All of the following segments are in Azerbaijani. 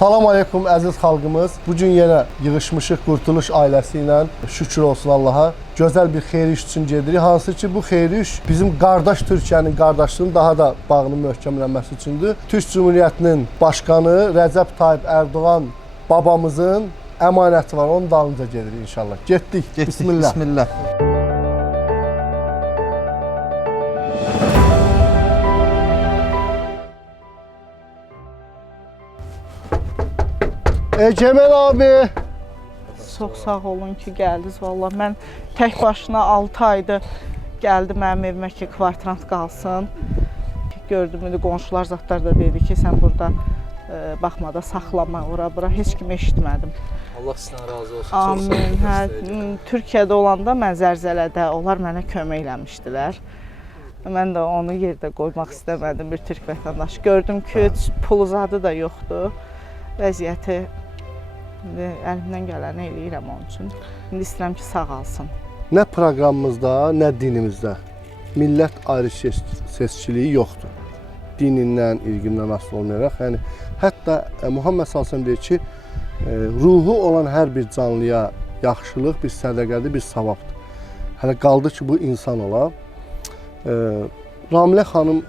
Salam aleykum əziz xalqımız. Bugün yenə yığışmışıq Qurtuluş ailəsi ilə. Şükür olsun Allaha. Gözəl bir xeyir iş üçün gedirik. Hansı ki bu xeyir iş bizim qardaş Türkiyənin qardaşlığının daha da bağını möhkəmlənməsi üçündür. Türk Cümhuriyyətinin başqanı Rəcəb Tayyip Erdoğan babamızın əmanəti var. Onun dalınca gedirik inşallah. Getdik. Bismillah. Bismillah. Ecemen abi. Çox sağ olun ki, gəldiniz. Vallahi mən tək başına 6 aydır gəldim mənim evimə ki, kvartirant qalsın. Gördüm, qonşular zatlar da dedi ki, sən burada baxmada saxlama, ora-bura heç kimi eşitmədim. Allah sizdən razı olsun. Amin. Hə, Türkiyədə olanda mən zəlzələdə onlar mənə kömək eləmişdilər. Mən də onu yerdə qoymaq istəmədim bir türk vətəndaşı. Gördüm ki, pul zadı da yoxdur. Vəziyyəti əlimdən gələni eləyirəm onun üçün. İndi istəyirəm ki, sağ alsın. Nə proqramımızda, nə dinimizdə millət ayrı seçkiliyi yoxdur. Dinindən, irqindən asılı olmayaraq. Yəni, hətta Muhammed Salsam deyir ki, ruhu olan hər bir canlıya yaxşılıq bir sədəqədir, bir savabdır. Hələ qaldı ki, bu insan ola. Ramilə xanım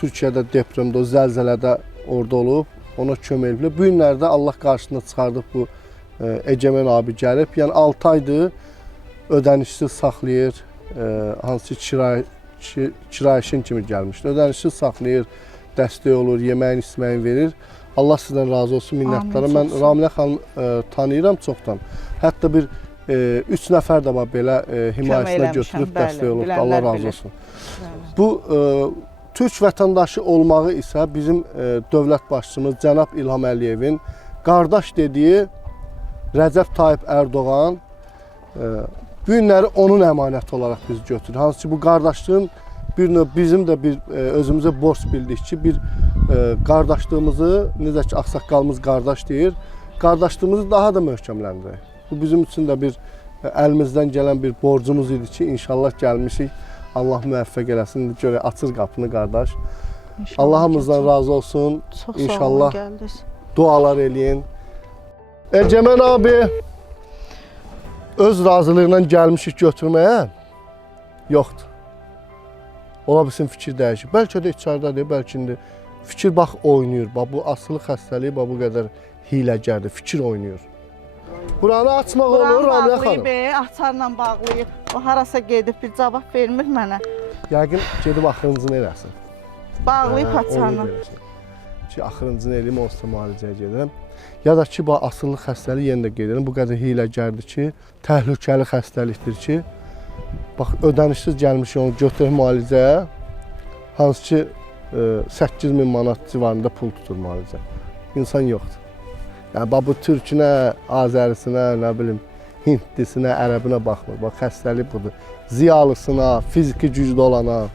Türkiyədə depremdə, o zəlzələdə orada olub. Ona kömək edib. Bu günlərdə Allah qarşısına çıxardıb bu Ecemen abi gəlib. Yəni 6 aydır ödənişsiz saxlayır. Hansı kirayəşin kimi gəlmişdi. Ödənişsiz saxlayır, dəstək olur, yeməyin, içməyin verir. Allah sizdən razı olsun, minnətdarım. Mən Ramilə xanım tanıyıram çoxdan. Hətta bir 3 nəfər də var belə himayəsinə götürüb dəstək olub. Allah razı olsun. Bu Türk vətəndaşı olmağı isə bizim dövlət başçımız cənab İlham Əliyevin qardaş dediyi Rəcəb Tayyip Erdoğan bu günləri onun əmanəti olaraq biz götürür. Hansı ki bu qardaşlığın bir növ bizim də bir özümüzə borc bildik ki, bir qardaşlığımızı, necə ki ağsaqqalımız qardaş deyir, qardaşlığımızı daha da möhkəmləndirək. Bu bizim üçün də bir əlimizdən gələn bir borcumuz idi ki, inşallah gəlmişik. Allah müvəffəq eləsin. Görə açır qapını qardaş. Allah hamımızdan razı olsun. Çox İnşallah sağ olun, gəldiniz. dualar eləyin. Ecemen abi öz razılığıyla gəlmişik götürməyə yoxdur. Ola bilsin fikir dəyişir. Bəlkə də içəridədir, bəlkə indi fikir bax oynayır. Bax bu asılı xəstəliyi bax bu qədər hiləgərdir. Fikir oynayır. Buranı açmaq olur Ramilə xanım. Açarla bağlayıb. O harasa gedib bir cavab vermir mənə. Yəqin gedib axırıncını eləsin. Bağlayıb açarla. Ki axırıncını eləyim, onsuz müalicəyə gedirəm. Ya da ki, asılı xəstəlik yenə də qeyd edirəm. Bu qədər hiləgərdir ki, təhlükəli xəstəlikdir ki, bax ödənişsiz gəlmişik onu götürək müalicəyə. Hansı ki 8000 manat civarında pul tutur müalicə. İnsan yoxdur. Yəni, bax, bu türkünə, azərisinə, nə bilim, hindlisinə, ərəbinə baxmır. Bax, xəstəlik budur. Ziyalısına, fiziki güclü olana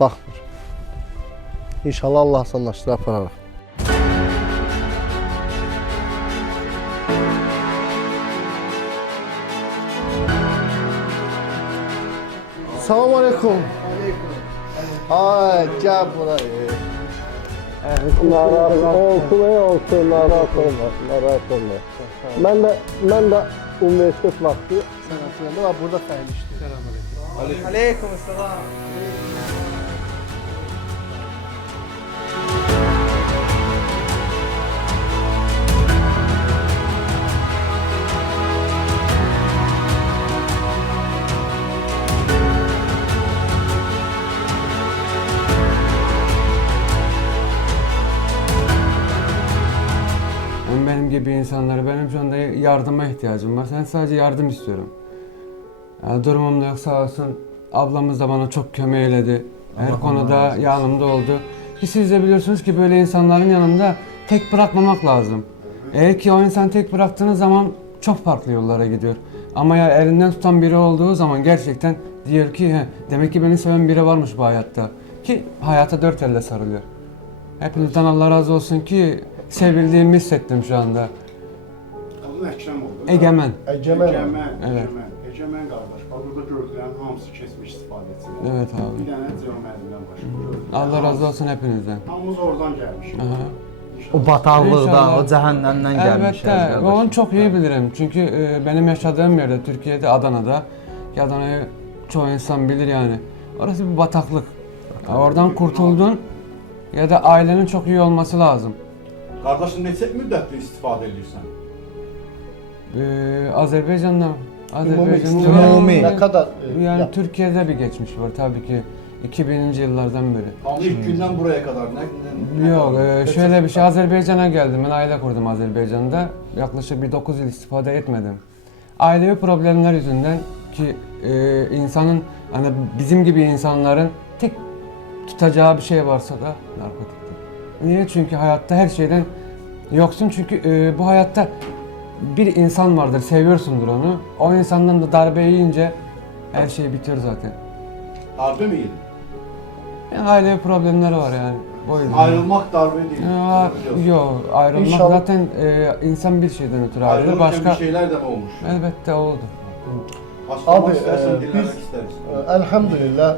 baxmır. İnşallah Allah asanlaşdırır, apararıq. Salam aleykum. Ay, gəl buraya. Olsun, narahat olma. Mən də universitet vaxtı sənətində var, burada fəal işləyirəm. Aleyküm selam. Benim gibi insanlara, benim şu anda yardıma ihtiyacım var. Sen sadece yardım istiyorum. Yani durumum da yok, sağ olsun. Ablamız da bana çok kömek eyledi. Her konuda yanımda oldu. Ki siz de biliyorsunuz ki böyle insanların yanında tek bırakmamak lazım. Eğer ki o insan tek bıraktığınız zaman çok farklı yollara gidiyor. Ama ya elinden tutan biri olduğu zaman gerçekten diyor ki demek ki beni seven biri varmış bu hayatta. Ki hayata dört elle sarılıyor. Hepinizden Allah razı olsun ki sevildiğimi hissettim şu anda. Adın Əkrəm oldu. Egemen. Egemen. Evet. Egemen qardaş. Burada gördüyən hamısı keçmiş istifadəçidir. Evet abi. Bir dənə Ceyhun müəllimdən başqa. Allah razı olsun hepinizden. Hamımız oradan gəlmişik. Aha. O bataqlıqdan, İnşallah. o cəhənnəmdən gəlmiş. Əlbəttə, onu çox iyi bilirəm. Çünki benim yaşadığım yerdə, Türkiyədə, Adanada, ki Adana'yı çoğu insan bilir yani. Orası bir bataklık. Ya oradan kurtuldun ya da ailenin çok iyi olması lazım. Qardaşın neçə müddətdir istifadə edirsən? Azerbaycan'da, Ümumi. Ne kadar yani yap- Türkiye'de bir geçmiş var tabii ki 2000'inci yıllardan beri. Amma ilk gündən buraya kadar nə Yok, şöyle bir şey, Azerbaycan'a geldim. Ben aile kurdum Azerbaycan'da. Yaklaşık bir 9 yıl istifade etmedim. Ailevi problemler yüzünden ki insanın, hani bizim gibi insanların tek tutacağı bir şey varsa da narkotiktir. Niye? Çünkü hayatta her şeyden yoksun. Çünkü bu hayatta bir insan vardır, seviyorsundur onu. O insandan da darbe yiyince her şey bitiyor zaten. Darbe mi yedin? Yani ailevi problemler var yani. O yüzden. Ayrılmak darbe değil. Ya, biliyorsun. yok, ayrılmak İnşallah- zaten insan bir şeyden ötürü ayrılır. Ayrılırken Başka bir şeyler de mi olmuş? elbette oldu. Açıklamak Abi, istersen biz- dinlemek isteriz. Elhamdülillah,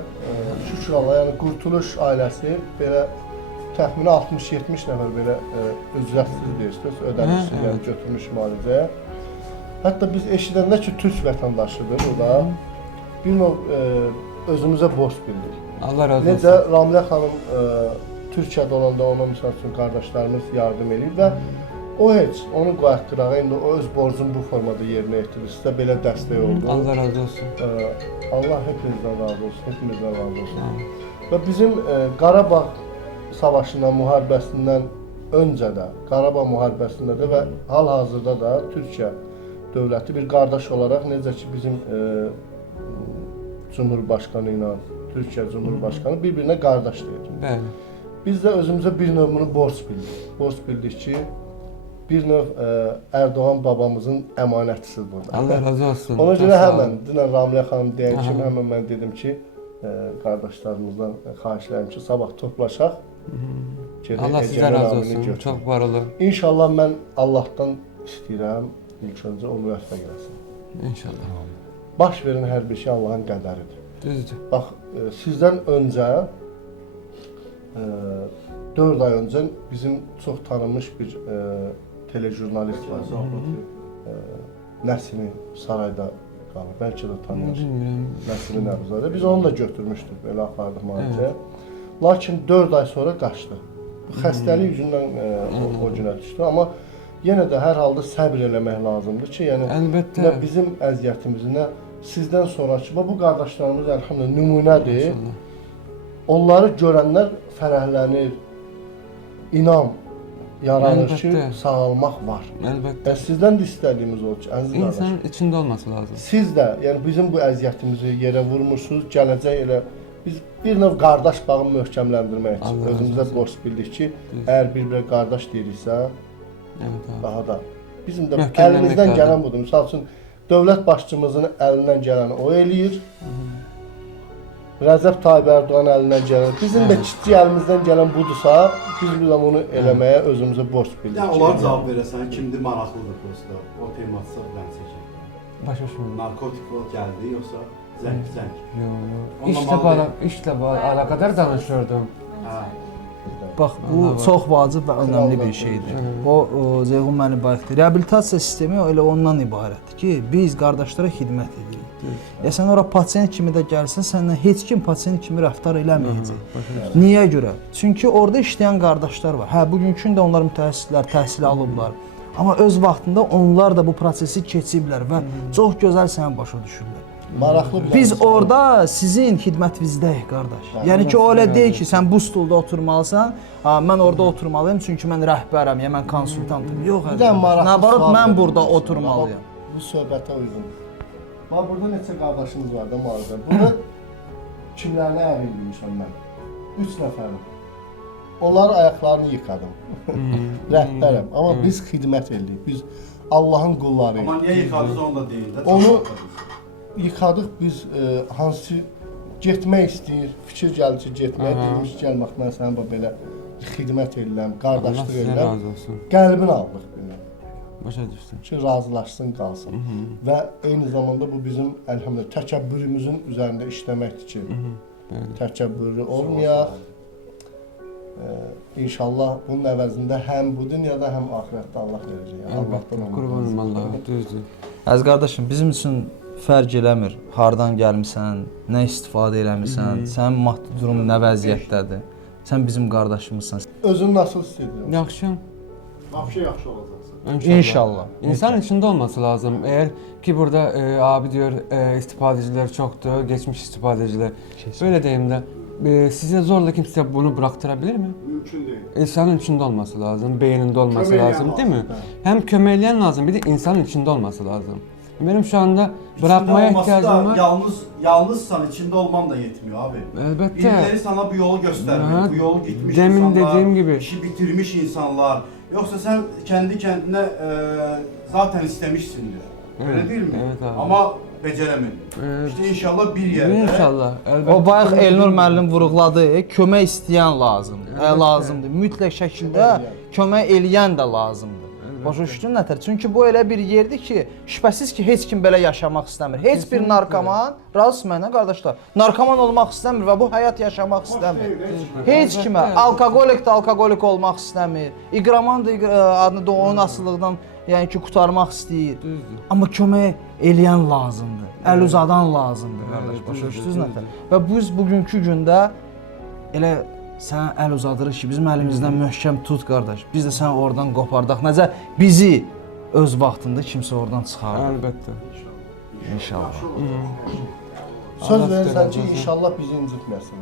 şükür Allah, yəni Qurtuluş ailəsi belə təxmini 60-70 nəfər belə ücretsiz verirsiniz, ödənişsiz, Hı, yəni evet. götürmüş müalicəyə. Hətta biz eşidəndə ki, Türk vətəndaşıdır o da, bir növ özümüzə borc bildik. Allah razı olsun. Necə Ramilə xanım Türkiyədə olanda ona misal üçün qardaşlarımız yardım eləyir və o heç onu qoyaq qırağa, indi o öz borcunu bu formada yerinə yetirir. Sizə belə dəstək oldu. Allah razı olsun. Allah hepinizden razı olsun, hepinizden razı olsun. Ve bizim Qarabağ Savaşından, müharibəsindən öncə də, Qarabağ müharibəsində də və hal-hazırda da Türkiyə dövləti bir qardaş olaraq necə ki bizim Cumhurbaşkanı ilə Türkiyə Cumhurbaşkanı bir-birinə qardaşdır. Bəli. Biz də özümüzə bir növ bunu borc bildik. Borc bildik ki, bir növ Erdoğan babamızın əmanətisiz burada. Allah razı olsun. Ona Çok görə sağ olun. həmən dünən Ramilə xanım deyən kimi Aha. həmən mən dedim ki, qardaşlarımızdan xahiş edirəm ki, sabah toplaşaq. Gedək Allah sizə Ecəmin razı abini olsun. götürək. Çok var olun. İnşallah mən Allahdan istəyirəm ilk öncə o müvəffəq eləsin. İnşallah. Baş verin hər bir şey Allahın qədəridir. Düzdür. Bax, sizdən öncə 4 ay öncə bizim çox tanınmış bir telejurnalist var. Nəsimi sarayda qalır. Bəlkə də tanıyırsınız. Bilmiyorum. Nəsimi Nəbzadə. Biz onu da götürmüşdük, belə apardıq müalicəyə. Lakin 4 ay sonra qaçdı. Bu xəstəlik yüzündən o günə düşdü, amma yenə də hər halda səbr eləmək lazımdır ki, yəni Əlbəttə. nə bizim əziyyətimizi, nə sizdən sonrakı bu qardaşlarımız əlhamdülillah nümunədir. İnşallah. Onları görənlər fərəhlənir, inam yaranır ki, Əlbəttə. sağalmaq var. Əlbəttə. Və sizdən də istədiyimiz o ki, əziz qardaş. İnsanın içinde olması lazım. Siz də, yəni bizim bu əziyyətimizi yerə vurmursunuz, gələcək elə biz bir növ qardaş bağını möhkəmləndirmək üçün Allah razı özümüzə olsun. borc bildik ki, əgər bir-birə qardaş deyiriksə, Evet abi. daha da bizim də Möhkəmlənmək əlimizdən lazım. gələn budur. Məsəl üçün dövlət başçımızın əlindən gələni o eləyir. Rəcəb Tayyib Ərdoğan əlindən gələn, bizim də kiçik əlimizdən gələn budursa, biz bir zaman onu eləməyə özümüzə borc Bir bildik. də onlar cavab verəsən, kimdir maraqlıdır prosta? O tematsa bilən seçək. Baş hoşuma. Narkotik o gəldi, yoxsa zəng? Yo yo. Onunla İşle bağlı- işle alakadar danışıyordum. Hə. Bax, bu çox vacib və önəmli bir şeydir. O Ceyhun məni bayaqdır. Reabilitasiya sistemi elə ondan ibarətdir ki, biz qardaşlara xidmət edirik. Ya sən ora pasiyent kimi də gəlsən, səndən heç kim pasiyent kimi rəftar eləməyəcək. Niyə görə? Çünki orada işləyən qardaşlar var. Hə, bugünkü gün də onlar mütəxəssislər, təhsil alıblar. Amma öz vaxtında onlar da bu prosesi keçiblər və çox gözəl səni başa düşürlər. Maraqlı bir Biz məsələ. orada sizin xidmətinіздəyik, qardaş. Yəni ki, o elə deyil ki, sən bu stulda oturmalısan, ha, mən orada oturmalıyam çünki mən rəhbərəm, ya mən konsultantım. Yox, Bir də maraqlı Nabarot, sual mən verin. burada oturmalıyam. Bu söhbətə uyğun. Bax, burada neçə qardaşımız var da müalicə. Burada kimlərini əvəzləmişəm mən? 3 nəfərim. Onların ayaqlarını yıkadım. Rəhbərəm. Amma biz xidmət edirik. Biz Allahın qullarıyıq. Amma niyə yıxadınız onu da deyin də. Onu yıkadıq biz hansı getmək istəyir, fikir gəlir ki, getmək, demiş gəlmək, mən sənə belə xidmət edirəm, Allah qardaşlıq size edirəm. razı olsun. Qəlbini aldıq belə. Başa düştüm. Ki, razılaşsın, qalsın. Və eyni zamanda bu bizim əlhamdülillah təkəbbürümüzün üzərində işləməkdir ki, Bəli. təkəbbürlü olmayaq, İnşallah bunun əvəzində həm bu dünyada, həm axirətdə Allah verəcək. Əlbəttə, qurbanım Allah'a, düzdür. Əziz qardaşım, bizim üçün fərq eləmir hardan gəlmisən, nə istifadə eləmirsən, sənin maddi durumun nə vəziyyətdədir. Sən bizim qardaşımızsan. Özünü nasıl hiss edirsən? Yaxşı. Vapşe yaxşı olacaqsın. İnşallah. İnsan içinde olması lazım. Eğer ki burada abi diyor istifadeciler çoktu, geçmiş istifadeciler. Öyle diyeyim de size zorla kimse bunu bıraktırabilir mi? Mümkün deyil. İnsanın içinde olması lazım, beyninde olması Kömekleyen lazım lazım, değil mi? evet. Hem kömekleyen lazım, bir de insanın içinde olması lazım. Benim şu anda bırakmaya İçinde olması ihtiyacım da var. yalnızsan içinde olman da yetmiyor abi. Elbette. Birileri sana bu yolu göstermiyor. Evet. Bu yolu gitmiş Demin insanlar, dediğim gibi. işi bitirmiş insanlar. Yoksa sen kendi kendine zaten istemişsindir. Öyle Evet, değil mi? evet abi. Ama beceremedin. Evet. İşte inşallah bir yerde. İnşallah. Elbette. O bayaq Elnur müəllim vurğuladı, kömək istəyən lazımdır. Əlbəttə. Lazımdır. Mütləq şəkildə kömək eləyən də lazımdır. Başa düşdün nətər? Çünki bu elə bir yerdir ki, şübhəsiz ki, heç kim belə yaşamaq istəmir. Heç bir narkoman, razı mənə qardaşlar, narkoman olmaq istəmir və bu həyat yaşamaq istəmir. Heç kimə, alkoqolik də alkoqolik olmaq istəmir. İqraman da adını da oyun asılılıqdan yəni ki, qurtarmaq istəyir. Düzdür. Amma kömək eləyən lazımdır. Əl uzadan lazımdır qardaş. Evet, Başa düzdür, düşdünüz nətər? düzdür. Və biz bugünkü gündə elə sən əl uzadırıq ki, bizim əlimizdən möhkəm tut qardaş. Biz də səni oradan qopardaq. Necə bizi öz vaxtında kimsə oradan çıxarır. Elbette. İnşallah. Söz Allah verirsən ki, razı olsun. inşallah bizi incitməsin.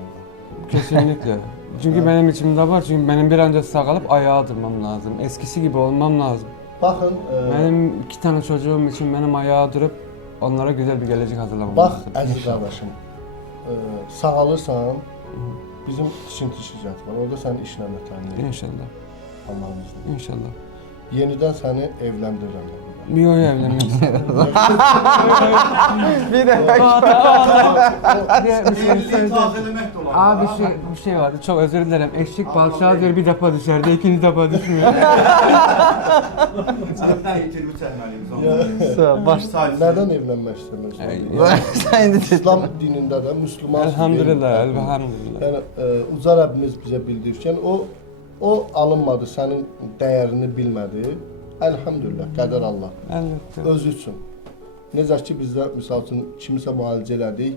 Kesinlikle. Çünkü benim içimde var. Çünkü benim bir an önce sağalıp ayağa durmam lazım. Eskisi gibi olmam lazım. Baxın, Benim 2 tane çocuğum için benim ayağa durup onlara güzel bir gelecek hazırlamam bax lazım. əziz qardaşım, sağalırsan, bizim tikinti şirkəti var. Orada səni işlə təmin İnşallah. Allah'ın izniyle. İnşallah. Yenidən səni evləndirirəm. Bir yol evlenmek istiyorum. Bir də Bir şey Evliliği söyleyeceğim. tazelemek de olabilir. Abi bir şey vardı. Çok özür dilerim. Eşek balçağı diyor bir defa düşerdi, ikinci defa düşmüyor. Sana bir tane interview çəkməliyik. baş Nədən evlənmək istəmirsən? sən indi İslam dinində də Müslüman Elhamdülillah, elhamdülillah. Yəni Uca Rəbbimiz bizə bildirkən o alınmadı, sənin dəyərini bilmədi. Elhamdülillah, qədər Allah. Elbette. Özü üçün. Necə ki bizdə misal üçün kimisə müalicə elədik,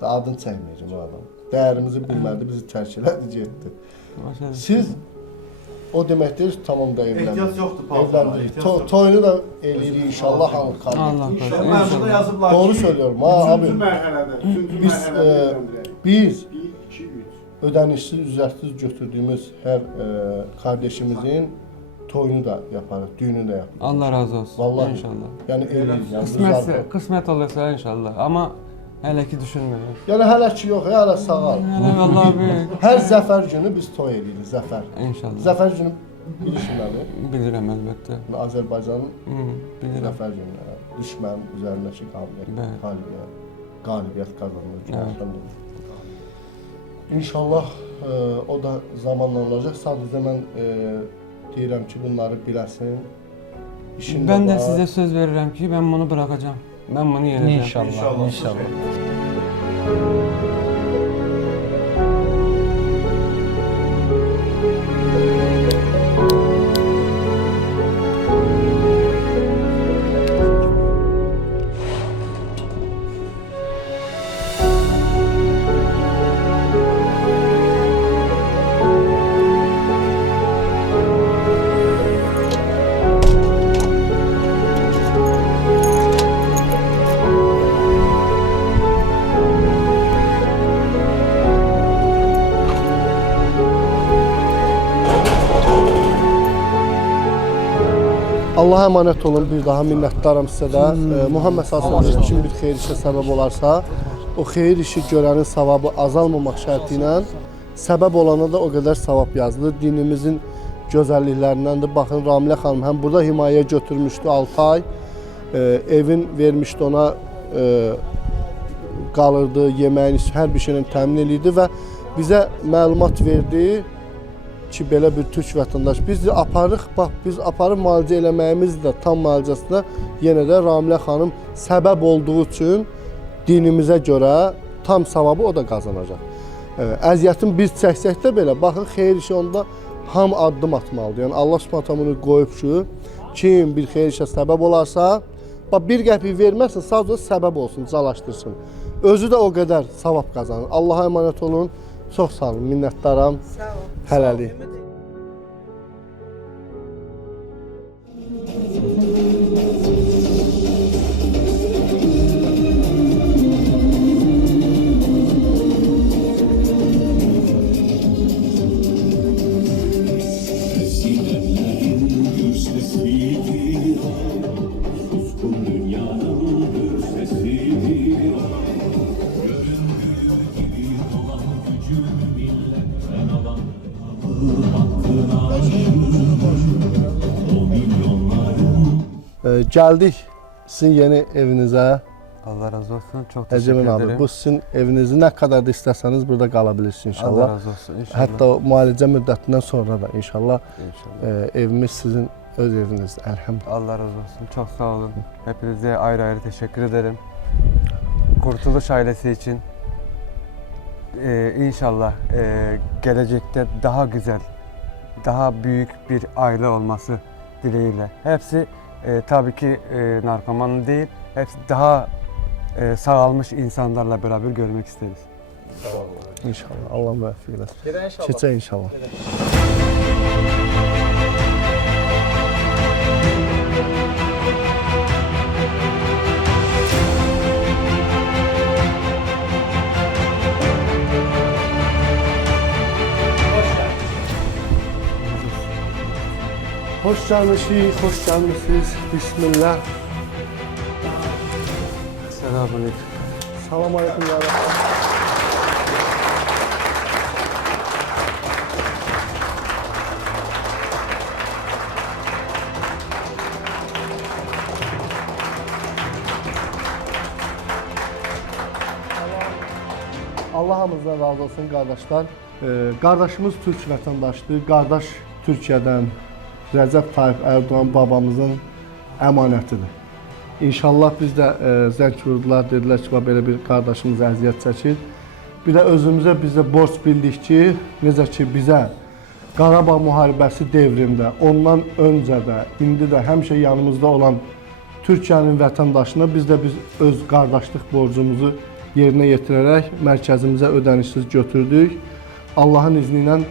da adını çəkməyəcəm o adam. Dəyərimizi bilmədi, bizi tərk elədi, getdi. Maşallah. Siz o demək deyil ki, tamam da Ehtiyac evləndik. yoxdur paltara. Evləndik. Toyunu da eləyirik inşallah hamı Allah qalır. korusun. Mən burada İnşallah. yazıblar Doğru ki, söylüyorum ha abi. Üçüncü mərhələdə, üçüncü Biz mərhələdə evləndirək. biz 1, 2, 3. ödənişsiz, ücretsiz götürdüğümüz her kardeşimizin toyunu da yaparız, düğünü de yaparız. Allah razı olsun. Vallahi. İnşallah. Yani evliyiz. Yani, Kısmetse, kısmet olursa inşallah ama hele ki düşünmüyorum. yani hələ ki yox, hələ sağal. Hele vallahi büyük. Hər zəfər günü biz toy edirik, zəfər. İnşallah. Zəfər günü bilişimləri Bilirim elbette. Azərbaycanın Bilirim. zəfər günü. Düşmən üzərindəki Evet. qalibiyyət qazanır. Evet. İnşallah o da zamanla olacaq. Sadəcə mən deyirəm ki, bunları biləsin. İşin Ben de var. size söz veririm ki ben bunu bırakacağım. Ben bunu yeneceğim. İnşallah, inşallah. Allah'a emanet olun. Bir daha minnətdaram sizə də. Muhammed sallallahu kim bir xeyir işə səbəb olarsa, o xeyir işi görənin savabı azalmamaq şərti ilə səbəb olana da o qədər savab yazılır. Dinimizin gözəlliklərindəndir. Baxın Ramilə xanım həm burada himayəyə götürmüşdü 6 ay. Evin vermişdi ona, qalırdı, yeməyin, hər bir şeylə təmin edirdi və bizə məlumat verdi ki, belə bir türk vətəndaş. Biz də aparıq, bax, biz aparıb müalicə eləməyimiz də tam müalicəsində yenə də Ramilə xanım səbəb olduğu üçün dinimizə görə tam savabı o da qazanacaq. əziyyətin biz çəksək də belə, baxın, xeyir işi onda ham addım atmalıdır. Yəni Allah Subhanahu bunu qoyub ki, kim bir xeyir işə səbəb olarsa, bax bir qəpik verməsin, sadəcə səbəb olsun, calaşdırsın. Özü də o qədər savab qazanır. Allaha əmanət olun. Çox sağ olun, minnətdaram. Sağ ol. Hələlik. Gəldik sizin yeni evinizə. Allah razı olsun. Çok teşekkür Əcəmin ederim. abi, bu sizin evinizi nə qədər də istəsəniz burada qala bilirsiniz inşallah. Allah razı olsun inşallah. Hətta o müalicə müddətindən sonra da inşallah İnşallah. evimiz sizin öz evinizdir. Elhamdülillah. Allah razı olsun. Çok sağ olun. Hepinize ayrı ayrı teşekkür ederim. Kurtuluş ailesi için inşallah gelecekte daha güzel, daha büyük bir aile olması dileğiyle. Hepsi tabii ki narkoman değil, hepsi daha sağalmış insanlarla beraber görmek isteriz. İnşallah. Allah müvəffəq eləsin. Gedən inşallah. Keçək inşallah. Hoş gelmişsiniz, hoş gelmişsiniz. Bismillah. Selamünaleyküm. Salam aleyküm ya Rabbi. Allah hamımızdan razı olsun qardaşlar. Qardaşımız türk vətəndaşdır. Qardaş Türkiyədən Rəcəb Tayyip Erdoğan babamızın əmanətidir. İnşallah biz də zəng vurdular, dedilər ki, belə bir qardaşımız əziyyət çəkir. Bir də özümüzə bizə borc bildik ki, necə ki bizə Qarabağ müharibəsi devrində, ondan öncə də, indi də həmişə yanımızda olan Türkiyənin vətəndaşına biz öz qardaşlıq borcumuzu yerinə yetirərək mərkəzimizə ödənişsiz götürdük. Allahın izni ilə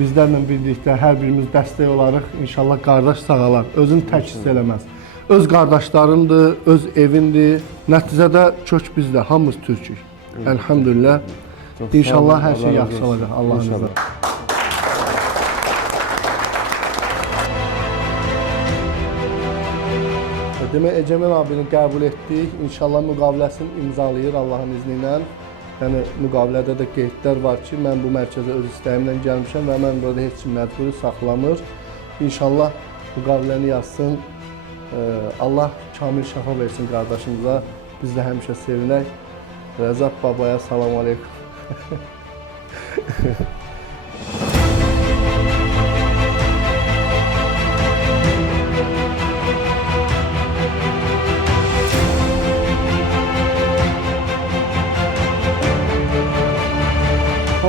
bizlərlə birlikdə hər birimiz dəstək olarıq. İnşallah qardaş sağalar, özünü təkis eləməz. Öz qardaşlarındır, öz evindir. Nəticədə kök bizdə, hamımız türkük. Elhamdülillah. İnşallah hər şey yaxşı olacaq Allahın izniyle. Demək, Əcəmən abini qəbul etdik. İnşallah müqaviləsini imzalayır Allahın izni ilə. Yəni, müqavilədə də qeydlər var ki, mən bu mərkəzə öz istəyimlə gəlmişəm və mən burada heç kim məcburi saxlamır. İnşallah müqaviləni yazsın. Allah kamil şəfa versin qardaşımıza. Biz də həmişə sevinək. Rəzab babaya salam aleykum.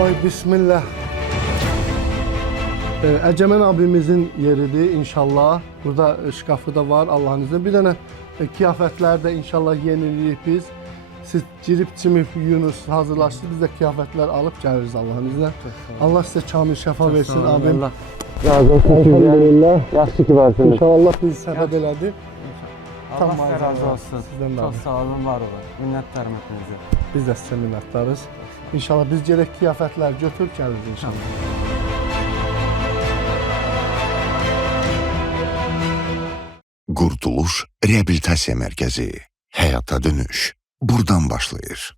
Ay bismillah. Əcəmən abimizin yeridir inşallah. Burada şkafı da var Allah'ın izniyle. Bir dənə kıyafətləri də inşallah yeniləyik biz. Siz girib çimib yuyunuz, hazırlaşdınız. Biz də kıyafətlər alıb gəliriz Allah'ın izniyle. Allah sizə kamil şəfa versin abim. Razı olsun. Elhamdülillah. Yaxşı ki varsınız. İnşallah bizi səbəb elədi. Allah sizə razı olsun. Sizdən də Çok abi. sağ olun, var olun. Minnətdarım hepinize. Biz də sizə minnətdarız. İnşallah biz gerək kıyafətlər götürüb gəliriz inşallah. Qurtuluş Reabilitasiya Mərkəzi. Həyata dönüş buradan başlayır.